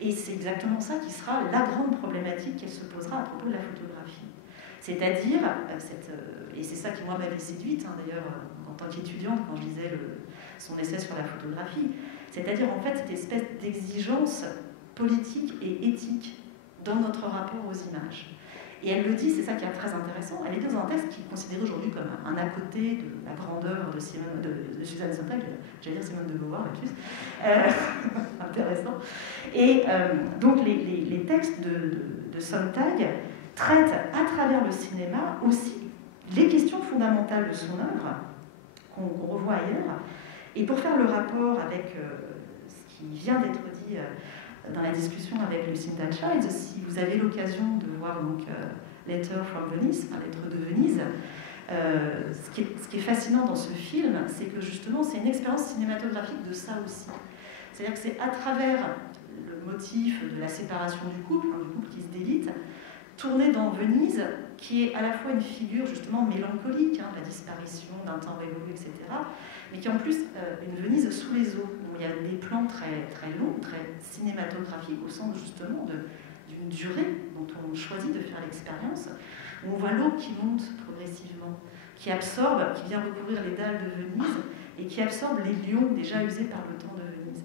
Et c'est exactement ça qui sera la grande problématique qu'elle se posera à propos de la photographie. C'est-à-dire, et c'est ça qui moi m'avait séduite, d'ailleurs, en tant qu'étudiante, quand je lisais son essai sur la photographie, c'est-à-dire en fait cette espèce d'exigence politique et éthique dans notre rapport aux images. Et elle le dit, c'est ça qui est très intéressant, elle est dans un texte qui est considéré aujourd'hui comme un à côté de la grandeur de Suzanne Sontag, j'allais dire Simone de Beauvoir en plus, intéressant. Et donc les textes de Sontag traitent à travers le cinéma aussi les questions fondamentales de son œuvre, qu'on revoit ailleurs. Et pour faire le rapport avec ce qui vient d'être dit dans la discussion avec Lucinda Childs, si vous avez l'occasion de voir donc Letter from Venice, enfin Lettre de Venise, ce qui est fascinant dans ce film, c'est que justement c'est une expérience cinématographique de ça aussi. C'est-à-dire que c'est à travers le motif de la séparation du couple qui se délite, tourné dans Venise, qui est à la fois une figure justement mélancolique, la disparition d'un temps révolu, etc., mais qui est en plus une Venise sous les eaux, où il y a des plans très, très longs, très cinématographiques, au sens justement d'une durée dont on choisit de faire l'expérience, où on voit l'eau qui monte progressivement, qui absorbe, qui vient recouvrir les dalles de Venise, et qui absorbe les lions déjà usés par le temps de Venise.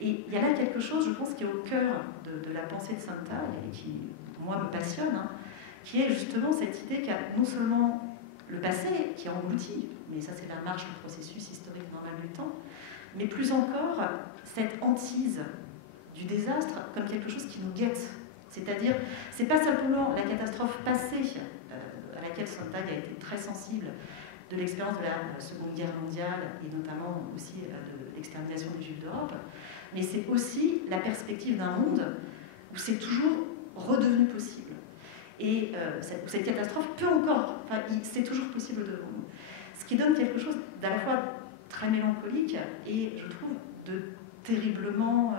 Et il y a là quelque chose, je pense, qui est au cœur de la pensée de Sontag, et qui, moi, me passionne, qui est justement cette idée qu'il y a non seulement le passé qui engloutit, mais ça c'est la marche du processus historique normal du temps, mais plus encore cette hantise du désastre comme quelque chose qui nous guette. C'est-à-dire, c'est pas simplement la catastrophe passée à laquelle Sontag a été très sensible de l'expérience de la Seconde Guerre mondiale et notamment aussi de l'extermination des Juifs d'Europe, mais c'est aussi la perspective d'un monde où c'est toujours redevenu possible. Et cette catastrophe peut encore, c'est toujours possible devant nous. Ce qui donne quelque chose d'à la fois très mélancolique et, je trouve, de terriblement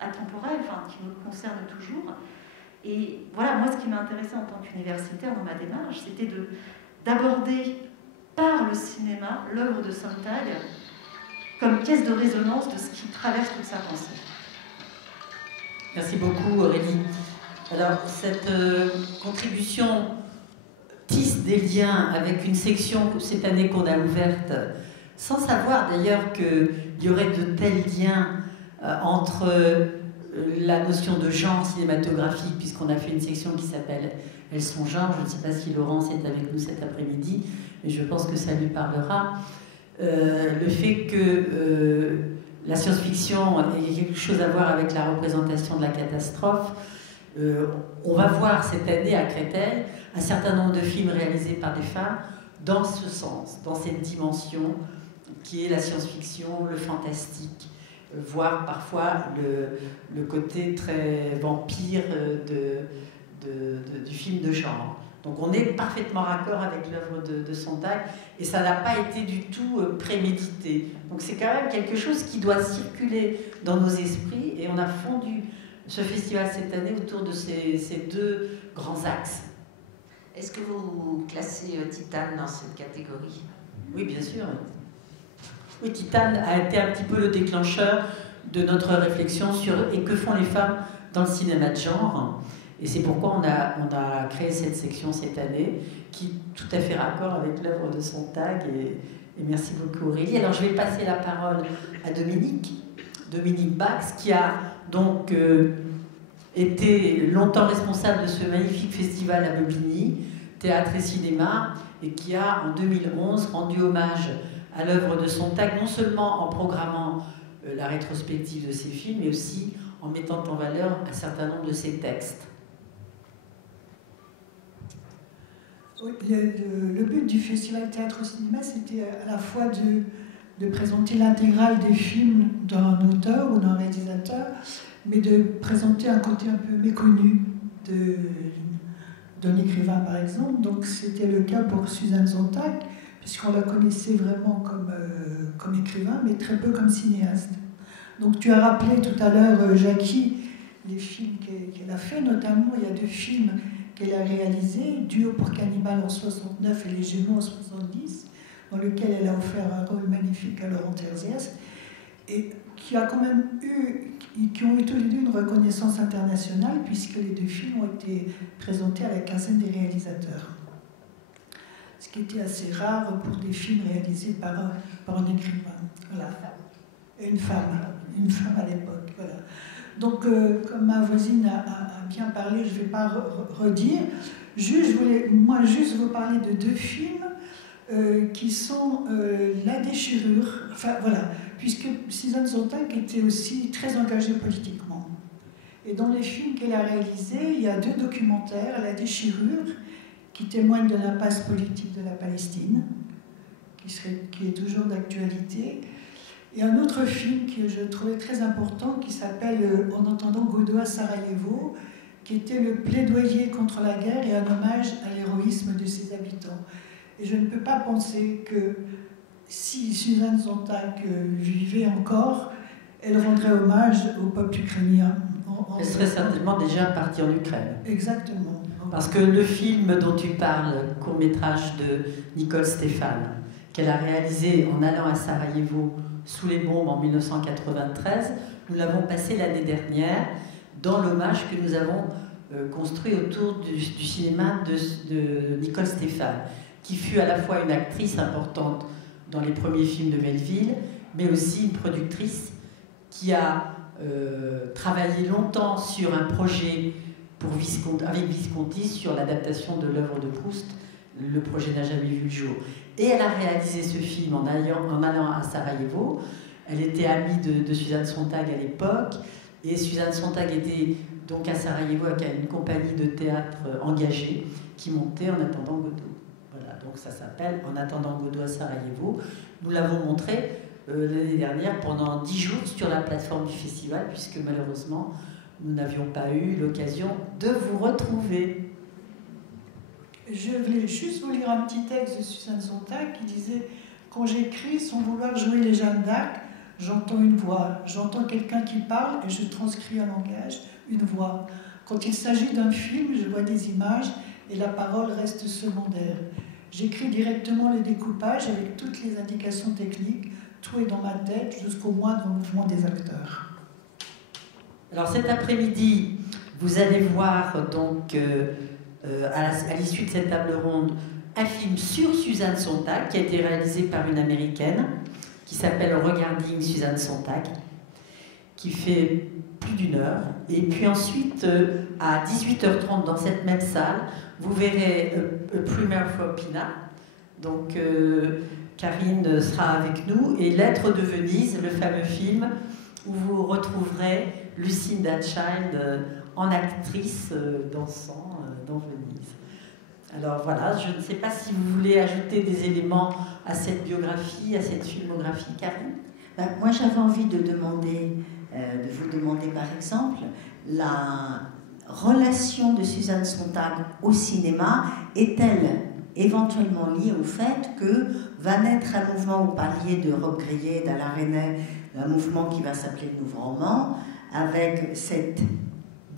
atemporel, qui nous concerne toujours. Et voilà, moi, ce qui m'a intéressé en tant qu'universitaire dans ma démarche, c'était d'aborder par le cinéma l'œuvre de Sontag comme pièce de résonance de ce qui traverse toute sa pensée. Merci beaucoup, Aurélie. Alors, cette contribution tisse des liens avec une section cette année qu'on a ouverte, sans savoir d'ailleurs qu'il y aurait de tels liens entre la notion de genre cinématographique, puisqu'on a fait une section qui s'appelle « Elles sont genre ». Je ne sais pas si Laurence est avec nous cet après-midi, mais je pense que ça lui parlera. Le fait que la science-fiction ait quelque chose à voir avec la représentation de la catastrophe. On va voir cette année à Créteil un certain nombre de films réalisés par des femmes dans ce sens, dans cette dimension qui est la science-fiction, le fantastique, voire parfois le côté très vampire du film de genre. Donc on est parfaitement raccord avec l'œuvre de Sontag et ça n'a pas été du tout prémédité. Donc c'est quand même quelque chose qui doit circuler dans nos esprits et on a fondu ce festival cette année autour de ces deux grands axes. Est-ce que vous classez Titane dans cette catégorie? Oui, bien sûr. Oui, Titane a été un petit peu le déclencheur de notre réflexion sur et que font les femmes dans le cinéma de genre. Et c'est pourquoi on a créé cette section cette année, qui est tout à fait raccord avec l'œuvre de Sontag. Et merci beaucoup Aurélie. Alors je vais passer la parole à Dominique Bax, qui a donc été longtemps responsable de ce magnifique festival à Bobigny, théâtre et cinéma, et qui a en 2011 rendu hommage à l'œuvre de Sontag, non seulement en programmant la rétrospective de ses films, mais aussi en mettant en valeur un certain nombre de ses textes. Oui, le but du festival théâtre-cinéma, c'était à la fois de présenter l'intégrale des films d'un auteur ou d'un réalisateur, mais de présenter un côté un peu méconnu d'un écrivain, par exemple. Donc c'était le cas pour Suzanne Sontag, puisqu'on la connaissait vraiment comme écrivain, mais très peu comme cinéaste. Donc tu as rappelé tout à l'heure, Jackie, les films qu'elle a fait, notamment il y a 2 films qu'elle a réalisés, Duo pour Cannibal en 69 et Les Gémeaux en 70, dans lequel elle a offert un rôle magnifique à Laurent Terziès, et qui a quand même qui ont eu tous les deux une reconnaissance internationale, puisque les 2 films ont été présentés à la quinzaine des réalisateurs. Ce qui était assez rare pour des films réalisés par un écrivain. Voilà. Et une femme à l'époque. Voilà. Donc, comme ma voisine a bien parlé, je ne vais pas redire. Je voulais, moi, juste vous parler de 2 films qui sont La déchirure. Enfin, voilà, puisque Susan Sontag était aussi très engagée politiquement. Et dans les films qu'elle a réalisés, il y a 2 documentaires, La déchirure, qui témoigne de l'impasse politique de la Palestine, qui est toujours d'actualité, et un autre film que je trouvais très important qui s'appelle En entendant Godot à Sarajevo, qui était le plaidoyer contre la guerre et un hommage à l'héroïsme de ses habitants. Et je ne peux pas penser que si Susan Sontag vivait encore, elle rendrait hommage au peuple ukrainien. Elle serait certainement déjà partie en Ukraine. Exactement. Parce que le film dont tu parles, court-métrage de Nicole Stéphane, qu'elle a réalisé en allant à Sarajevo sous les bombes en 1993, nous l'avons passé l'année dernière dans l'hommage que nous avons construit autour du cinéma de Nicole Stéphane, qui fut à la fois une actrice importante dans les premiers films de Melville, mais aussi une productrice qui a travaillé longtemps sur un projet avec Visconti sur l'adaptation de l'œuvre de Proust. Le projet n'a jamais vu le jour. Et elle a réalisé ce film en allant à Sarajevo. Elle était amie de Susan Sontag à l'époque. Et Susan Sontag était donc à Sarajevo avec une compagnie de théâtre engagée qui montait En attendant Godot. Voilà, donc ça s'appelle En attendant Godot à Sarajevo. Nous l'avons montré l'année dernière pendant 10 jours sur la plateforme du festival, puisque malheureusement, nous n'avions pas eu l'occasion de vous retrouver. Je voulais juste vous lire un petit texte de Susan Sontag qui disait « Quand j'écris sans vouloir jouer les Jeanne d'Arc, j'entends une voix, j'entends quelqu'un qui parle et je transcris un langage, une voix. Quand il s'agit d'un film, je vois des images et la parole reste secondaire. J'écris directement le découpage avec toutes les indications techniques, tout est dans ma tête jusqu'au moindre mouvement des acteurs. » Alors cet après-midi, vous allez voir donc à l'issue de cette table ronde un film sur Susan Sontag qui a été réalisé par une américaine qui s'appelle Regarding Susan Sontag, qui fait plus d'1 heure. Et puis ensuite, à 18h30 dans cette même salle, vous verrez A Primer for Pina. Donc Karine sera avec nous, et Lettres de Venise, le fameux film où vous retrouverez Lucinda Child en actrice dansant dans Venise. Alors voilà, je ne sais pas si vous voulez ajouter des éléments à cette biographie, à cette filmographie, Karine. Moi, j'avais envie de vous demander par exemple la relation de Susan Sontag au cinéma est-elle éventuellement liée au fait que va naître un mouvement, vous parliez de Rob Grillet, d'Alain Resnais, un mouvement qui va s'appeler le Nouveau Roman, avec cette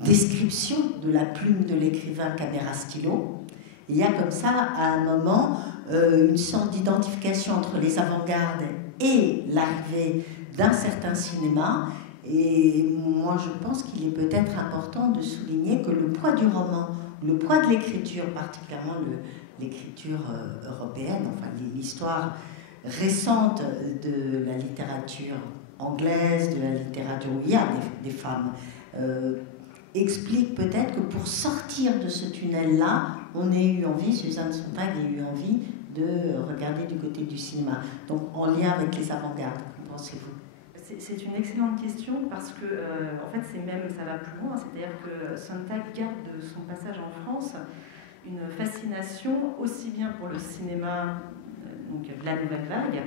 description de la plume de l'écrivain caméra stylo. Il y a comme ça, à un moment, une sorte d'identification entre les avant-gardes et l'arrivée d'un certain cinéma. Et moi, je pense qu'il est peut-être important de souligner que le poids du roman, le poids de l'écriture, particulièrement l'écriture européenne, enfin l'histoire récente de la littérature anglaise, de la littérature où il y a des femmes, explique peut-être que pour sortir de ce tunnel-là, on ait eu envie, Susan Sontag a eu envie de regarder du côté du cinéma. Donc en lien avec les avant-gardes, qu'en pensez-vous ? C'est une excellente question parce que, en fait, ça va plus loin. C'est-à-dire que Sontag garde de son passage en France une fascination aussi bien pour le cinéma, donc de la nouvelle vague,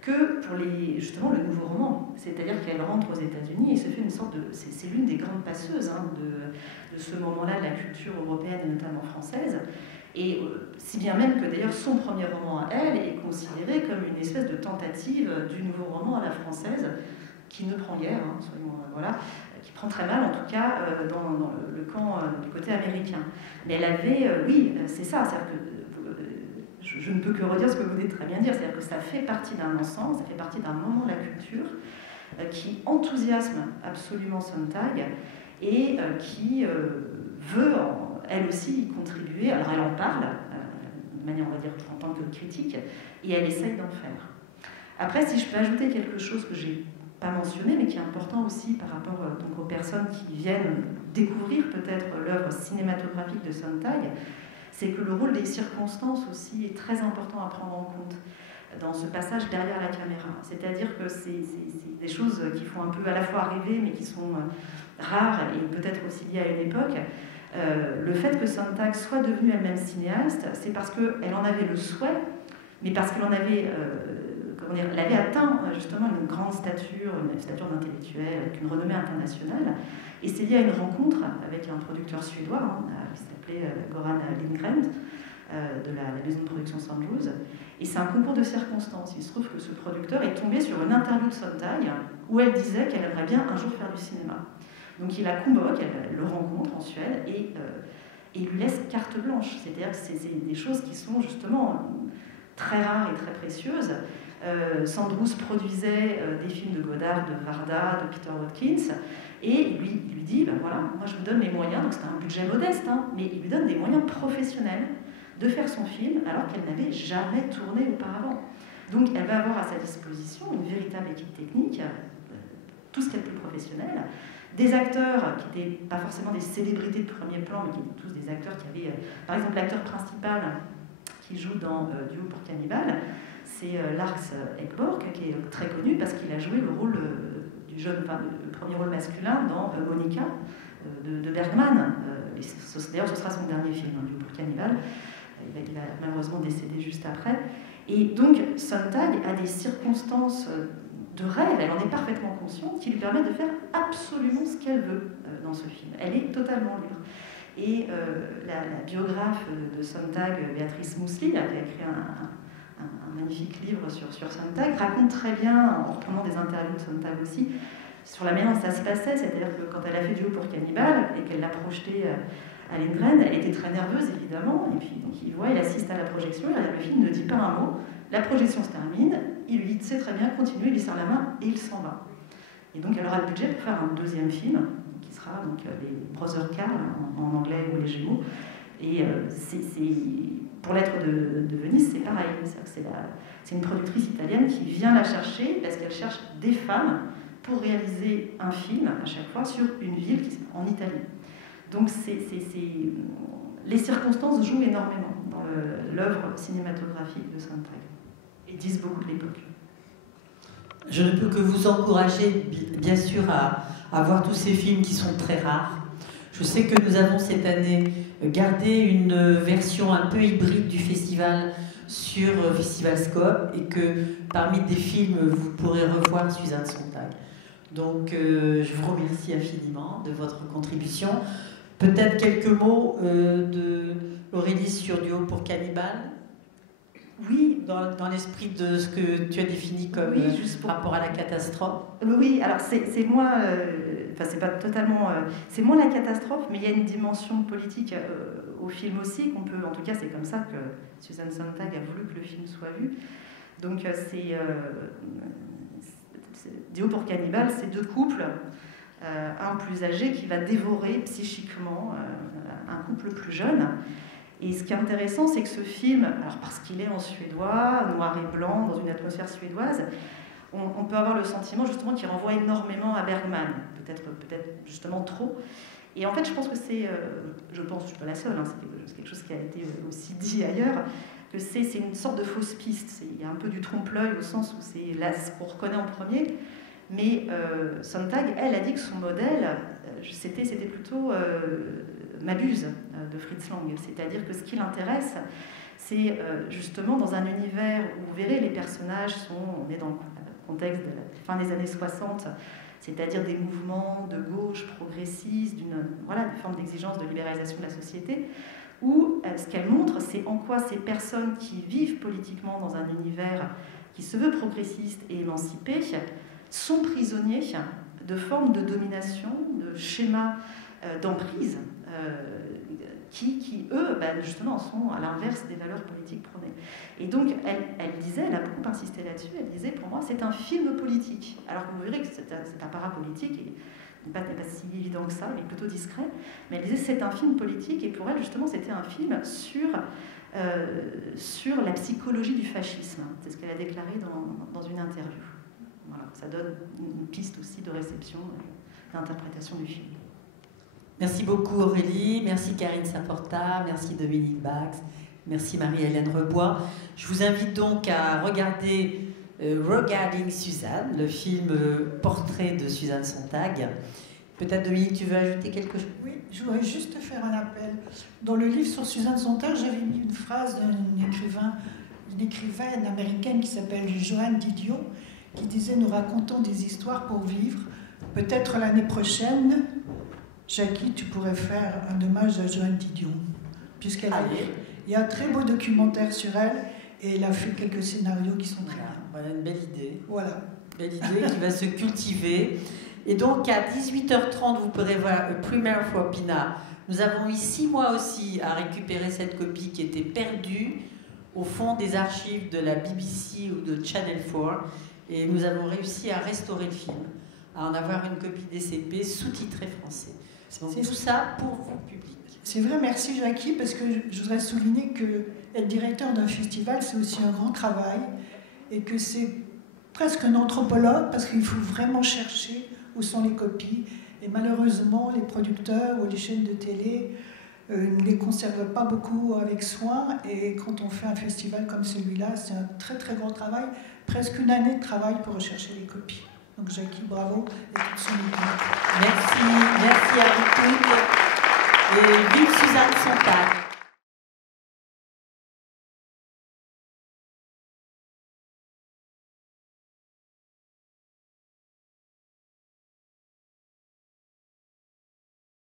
que pour justement le nouveau roman. C'est-à-dire qu'elle rentre aux États-Unis et se fait une sorte de... C'est l'une des grandes passeuses de ce moment-là de la culture européenne et notamment française. Et si bien même que d'ailleurs son premier roman à elle est considéré comme une espèce de tentative du nouveau roman à la française, qui ne prend guère, qui prend très mal en tout cas dans le camp du côté américain. Mais elle avait, oui, c'est ça, c'est-à-dire que je ne peux que redire ce que vous venez de très bien dire, c'est-à-dire que ça fait partie d'un ensemble, ça fait partie d'un moment de la culture qui enthousiasme absolument Sontag et qui veut elle aussi y contribuer. Alors elle en parle, de manière on va dire en tant que critique, et elle essaye d'en faire. Après, si je peux ajouter quelque chose que j'ai pas mentionné, mais qui est important aussi par rapport donc, aux personnes qui viennent découvrir peut-être l'œuvre cinématographique de Sontag, c'est que le rôle des circonstances aussi est très important à prendre en compte dans ce passage derrière la caméra. C'est-à-dire que c'est des choses qui font un peu à la fois rêver, mais qui sont rares et peut-être aussi liées à une époque. Le fait que Sontag soit devenue elle-même cinéaste, c'est parce qu'elle en avait le souhait, mais parce qu'elle en avait... elle avait atteint justement une grande stature, une stature d'intellectuel, avec une renommée internationale. Et c'est lié à une rencontre avec un producteur suédois, qui s'appelait Goran Lindgren, de la maison de production Sandrews. Et c'est un concours de circonstances. Il se trouve que ce producteur est tombé sur une interview de Sontag où elle disait qu'elle aimerait bien un jour faire du cinéma. Donc il la convoque, elle le rencontre en Suède et il lui laisse carte blanche. C'est-à-dire que c'est des choses qui sont justement très rares et très précieuses. Sandrews produisait des films de Godard, de Varda, de Peter Watkins, et il lui dit, ben voilà, moi je vous donne les moyens, donc c'était un budget modeste, mais il lui donne des moyens professionnels de faire son film alors qu'elle n'avait jamais tourné auparavant. Donc elle va avoir à sa disposition une véritable équipe technique, tout ce qui est le plus professionnel, des acteurs qui n'étaient pas forcément des célébrités de premier plan, mais qui étaient tous des acteurs qui avaient, par exemple l'acteur principal qui joue dans Duo pour Cannibal, c'est Lars Ekborg, qui est très connu parce qu'il a joué le rôle du jeune, enfin, le premier rôle masculin dans Monica de Bergman. D'ailleurs, ce sera son dernier film, Duo pour Cannibal. Il va malheureusement décédé juste après. Et donc, Sontag a des circonstances de rêve, elle en est parfaitement consciente, qui lui permettent de faire absolument ce qu'elle veut dans ce film. Elle est totalement libre. Et la biographe de Sontag, Béatrice Mousseline, qui a écrit un magnifique livre sur Sontag, raconte très bien, en reprenant des interviews de Sontag aussi, sur la manière dont ça se passait. C'est-à-dire que quand elle a fait Duo pour Cannibal et qu'elle l'a projeté à Lindgren, elle était très nerveuse évidemment, et puis donc il voit, il assiste à la projection, le film ne dit pas un mot, la projection se termine, il lui dit c'est très bien, continue, il lui serre la main et il s'en va. Et donc elle aura le budget pour faire un deuxième film, qui sera donc les Brother Carl en anglais ou les Gémeaux. Et pour Lettres de Venise, c'est pareil. C'est une productrice italienne qui vient la chercher parce qu'elle cherche des femmes pour réaliser un film à chaque fois sur une ville en Italie. Donc les circonstances jouent énormément dans l'œuvre cinématographique de Sontag et disent beaucoup de l'époque. Je ne peux que vous encourager, bien sûr, à voir tous ces films qui sont très rares. Je sais que nous avons cette année gardé une version un peu hybride du festival sur Festival Scope et que parmi des films, vous pourrez revoir Suzanne Sontag. Donc, je vous remercie infiniment de votre contribution. Peut-être quelques mots de Aurélie sur Duo pour Cannibal. Oui, dans l'esprit de ce que tu as défini comme rapport à la catastrophe. Oui, alors c'est moi, c'est pas totalement, c'est moins la catastrophe, mais il y a une dimension politique au film aussi, qu'on peut, en tout cas c'est comme ça que Suzanne Sontag a voulu que le film soit vu. Donc Duo pour Cannibal, c'est deux couples, un plus âgé qui va dévorer psychiquement un couple plus jeune. Et ce qui est intéressant, c'est que ce film, alors parce qu'il est en suédois, noir et blanc, dans une atmosphère suédoise, on peut avoir le sentiment justement qu'il renvoie énormément à Bergman, peut-être justement trop. Et en fait, je pense que c'est, je suis pas la seule, c'est quelque chose qui a été aussi dit ailleurs, que c'est une sorte de fausse piste. Il y a un peu du trompe-l'œil au sens où c'est là ce qu'on reconnaît en premier. Mais Sontag, elle, a dit que son modèle, c'était plutôt Mabuse de Fritz Lang. C'est-à-dire que ce qui l'intéresse, c'est justement dans un univers où vous verrez les personnages on est dans le contexte de la fin des années 60, c'est-à-dire des mouvements de gauche progressistes, d'une forme d'exigence de libéralisation de la société, où ce qu'elle montre, c'est en quoi ces personnes qui vivent politiquement dans un univers qui se veut progressiste et émancipé sont prisonniers de formes de domination, de schémas d'emprise, qui eux, justement, sont à l'inverse des valeurs politiques prônées. Et donc, elle disait, elle a beaucoup insisté là-dessus, elle disait, pour moi, c'est un film politique. Alors que vous verrez que cet apparat politique n'est pas si évident que ça, il est plutôt discret, mais elle disait, c'est un film politique, et pour elle, justement, c'était un film sur la psychologie du fascisme. C'est ce qu'elle a déclaré dans une interview. voilà, ça donne une piste aussi de réception et d'interprétation du film. Merci beaucoup Aurélie, merci Karine Saporta, merci Dominique Bax, merci Marie-Hélène Rebois. Je vous invite donc à regarder Regarding Suzanne, le film portrait de Suzanne Sontag. Peut-être Dominique, tu veux ajouter quelque chose? Oui, je voudrais juste faire un appel. Dans le livre sur Suzanne Sontag, j'avais mis une phrase d'une écrivaine américaine qui s'appelle Joanne Didion, qui disait « Nous racontons des histoires pour vivre. Peut-être l'année prochaine, Jackie, tu pourrais faire un hommage à Joanne Didion. » Puisqu'elle il y a un très beau documentaire sur elle et elle a fait quelques scénarios qui sont très bien. Voilà une belle idée. Voilà. Belle idée qui va se cultiver. Et donc à 18h30, vous pourrez voir A Primer for Pina. Nous avons eu 6 mois aussi à récupérer cette copie qui était perdue au fond des archives de la BBC ou de Channel 4. Et nous avons réussi à restaurer le film, à en avoir une copie DCP sous-titrée français. Donc tout ça pour vous, public. C'est vrai, merci Jackie, parce que je voudrais souligner que être directeur d'un festival, c'est aussi un grand travail et que c'est presque un anthropologue parce qu'il faut vraiment chercher où sont les copies. Et malheureusement, les producteurs ou les chaînes de télé ne les conservent pas beaucoup avec soin. Et quand on fait un festival comme celui-là, c'est un très très grand travail, presque une année de travail pour rechercher les copies. Donc Jackie, bravo, et toute son équipe. Merci à vous toutes. Et vive Suzanne Sontag.